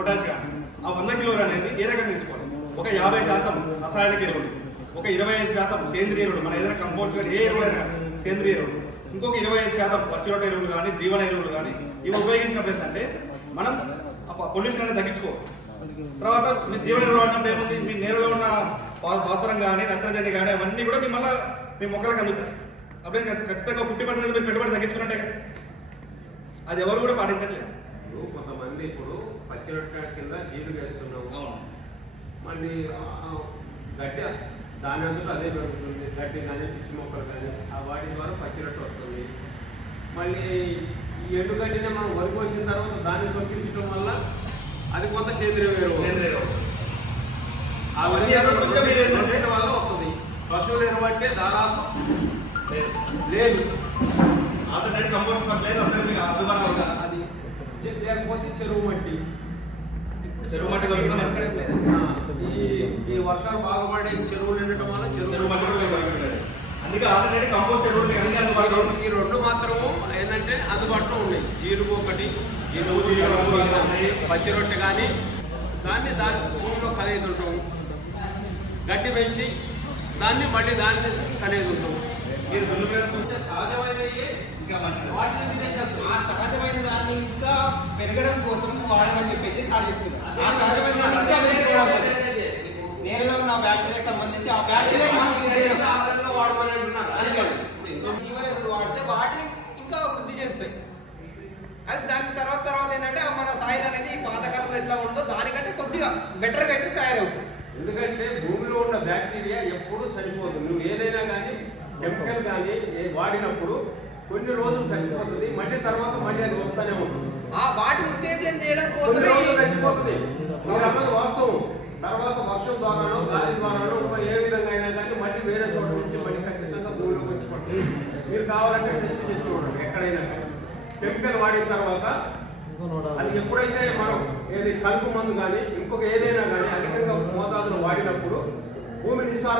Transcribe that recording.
Potash కానీ ఆ వంద కిలోలు అనేది ఏ రకంగా తీసుకోవాలి? ఒక యాభై శాతం రసాయనిక ఎరువులు ఒక ఇరవై ఐదు శాతం సేంద్రియ ఎరువులు మన ఏదైనా కంపోస్ట్ కానీ ఏ ఎరువులైనా అయినా సేంద్రియ ఎరువులు. ఇంకొక ఇరవై ఐదు శాతం పచ్చిరొట్ట ఎరువులు కానీ జీవన ఎరువులు కానీ ఇవి ఉపయోగించినప్పుడు ఏంటంటే మనం పొల్యూషన్ అనేది తగ్గించుకోవచ్చు. తర్వాత మీ జీవన ఎరువులు వాడినప్పుడు ఏముంది? మీ నేలలో ఉన్న వాసరం కానీ నత్రజని కానీ అవన్నీ కూడా మీ మళ్ళీ మీ మొక్కలకు అందుతాయి. అప్పుడే ఖచ్చితంగా ఫిఫ్టీ పర్సెంట్ మీరు పెట్టుబడి తగ్గించుకున్నట్టే కదా. అది ఎవరు కూడా పాటించట్లేదు. ఇప్పుడు కొంతమంది ఇప్పుడు పచ్చి రొట్టె కింద జీలు వేస్తున్నాము. అవును. మళ్ళీ గడ్డి దాని అందులో అదే పెరుగుతుంది గడ్డి కానీ పిచ్చి మొక్కలు కానీ ఆ వాటి ద్వారా పచ్చి రొట్టె వస్తుంది. మళ్ళీ ఈ ఎండు గడ్డిని మనం వరి కోసిన తర్వాత దాన్ని తొక్కించడం వల్ల అది కొంత సేంద్రియ వరి రెండింటి వల్ల వస్తుంది. పశువుల ఎరువు అంటే దాదాపు లేదు. ఆల్టర్నేట్ కంపోస్ట్ లేదు అందరూ మీకు అందుబాటులో ఇక ఉంది. అది చె- లేకపోతే చెరువు మట్టి. చెరువు మట్టి ఈ వర్షాలు బాగా పడే చెరువులు ఉండటం వల్ల చెరువు. అందుకే కంపోస్ట్. ఈ రెండు మాత్రము ఏంటంటే అందుబాటులో ఉన్నాయి. జీలుగు ఒకటి జీలుగు. పచ్చి రొట్టె కానీ దాన్ని దాని భూమిలో కనేది ఉంటాం. గడ్డి పెంచి దాన్ని మళ్ళీ దాన్ని కనేది ఉంటాం. మంచిది. వాటిని. ఆ సహజమైన దాన్ని ఇంకా పెరగడం కోసం వాడమని చెప్పేసి సార్ చెప్తున్నారు. ఆ సహజమైన. నేలలో ఉన్న బ్యాక్టీరియా సంబంధించి ఆ బ్యాక్టీరియా మనం తినేయడం ఆహారంలో వాడమని అంటున్నారు. అది కాదు. ఇప్పుడు ఇంకో జీవనెరువులు వాడితే వాటిని ఇంకా వృద్ధి చేస్తాయి. అది దాని తర్వాత తర్వాత ఏంటంటే మన సాయిల్ అనేది పాతకాలంలో ఎట్లా ఉందో దానికంటే కొద్దిగా బెటర్గా అయితే తయారవుతుంది. ఎందుకంటే భూమిలో ఉన్న బ్యాక్టీరియా ఎప్పుడూ చనిపోదు. నువ్వు ఏదైనా కానీ కెమికల్ కానీ వాడినప్పుడు కొన్ని రోజులు చచ్చిపోతుంది. మళ్ళీ తర్వాత మళ్ళీ అది వస్తూనే ఉంటుంది. ఆ వాటిని ఉత్తేజం చేయడం కోసమే వాస్తవం. తర్వాత వర్షం ద్వారానో గాలి ద్వారానో ఏ విధంగా అయినా కానీ మళ్ళీ వేరే చోట నుంచి మళ్ళీ ఖచ్చితంగా భూమిలోకి వచ్చి పడుతుంది. మీరు కావాలంటే టెస్ట్ చేసి చూడండి ఎక్కడైనా. కెమికల్ వాడిన తర్వాత అది ఎప్పుడైతే మనం ఏది కలుపు మందు కానీ ఇంకొక ఏదైనా కానీ అధికంగా మోతాదులో వాడినప్పుడు భూమి నిస్సారం